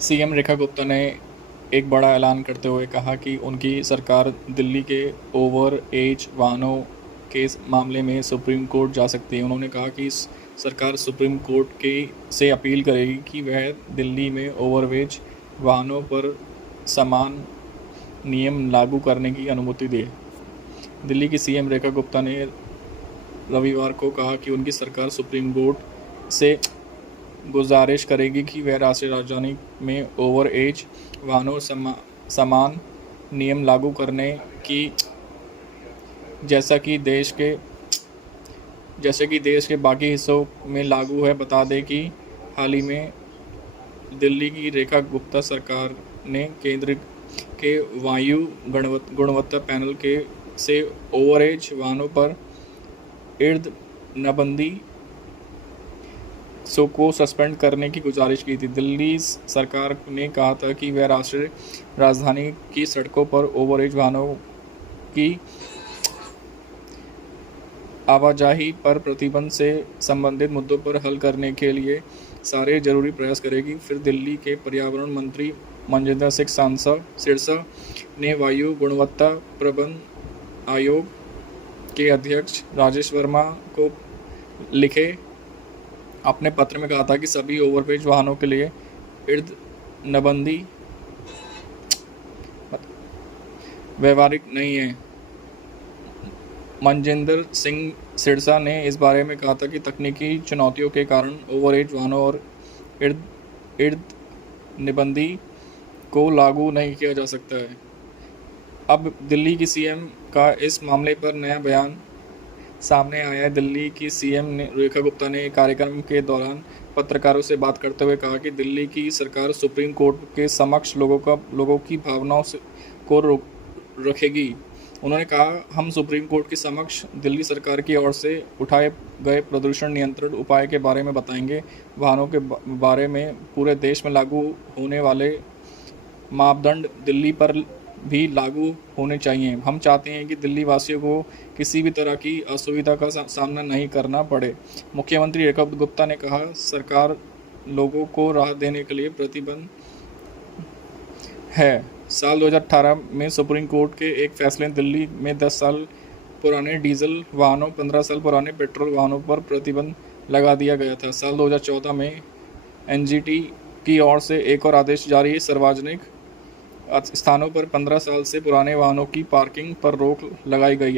CM Rekha Gupta ने एक बड़ा ऐलान करते हुए कहा कि उनकी सरकार दिल्ली के ओवर एज वाहनों के मामले में सुप्रीम कोर्ट जा सकती है। उन्होंने कहा कि सरकार सुप्रीम कोर्ट से अपील करेगी कि वह दिल्ली में ओवर एज वाहनों पर समान नियम लागू करने की अनुमति दे। दिल्ली की सीएम रेखा गुप्ता ने रविवार को कहा कि उनकी सरकार सुप्रीम कोर्ट से गुजारिश करेगी कि वह राष्ट्रीय राजधानी में ओवर एज वाहनों समान नियम लागू करने की जैसा कि देश के बाकी हिस्सों में लागू है। बता दें कि हाल ही में दिल्ली की रेखा गुप्ता सरकार ने केंद्र के वायु गुणवत्ता पैनल से ओवर एज वाहनों पर ईंधन को सस्पेंड करने की गुजारिश की थी। दिल्ली सरकार ने कहा था कि वह राष्ट्रीय राजधानी की सड़कों पर ओवर एज वाहनों की आवाजाही पर प्रतिबंध से संबंधित मुद्दों पर हल करने के लिए सारे जरूरी प्रयास करेगी। फिर दिल्ली के पर्यावरण मंत्री मनजिंदर सिंह सिरसा ने वायु गुणवत्ता प्रबंधन आयोग के अध्यक्ष राजेश वर्मा को लिखे अपने पत्र में कहा था कि सभी ओवरपेज वाहनों के लिए ईंधन व्यवहारिक नहीं है। मनजिंदर सिंह सिरसा ने इस बारे में कहा था कि तकनीकी चुनौतियों के कारण ओवरएज वाहनों और ईंधन को लागू नहीं किया जा सकता है। अब दिल्ली की सीएम का इस मामले पर नया बयान सामने आया है। दिल्ली की सीएम रेखा गुप्ता ने एक कार्यक्रम के दौरान पत्रकारों से बात करते हुए कहा कि दिल्ली की सरकार सुप्रीम कोर्ट के समक्ष लोगों की भावनाओं को रखेगी। उन्होंने कहा, हम सुप्रीम कोर्ट के समक्ष दिल्ली सरकार की ओर से उठाए गए प्रदूषण नियंत्रण उपाय के बारे में बताएंगे। वाहनों के बारे में पूरे देश में लागू होने वाले मापदंड दिल्ली पर भी लागू होने चाहिए। हम चाहते हैं कि दिल्ली वासियों को किसी भी तरह की असुविधा का सामना नहीं करना पड़े। मुख्यमंत्री रेखा गुप्ता ने कहा, सरकार लोगों को राहत देने के लिए प्रतिबद्ध है। साल 2018 में सुप्रीम कोर्ट के एक फैसले ने दिल्ली में 10 साल पुराने डीजल वाहनों 15 साल पुराने पेट्रोल वाहनों पर प्रतिबंध लगा दिया गया था। साल 2014 में एनजीटी की ओर से एक और आदेश जारी, सार्वजनिक स्थानों पर 15 साल से पुराने वाहनों की पार्किंग पर रोक लगाई गई है।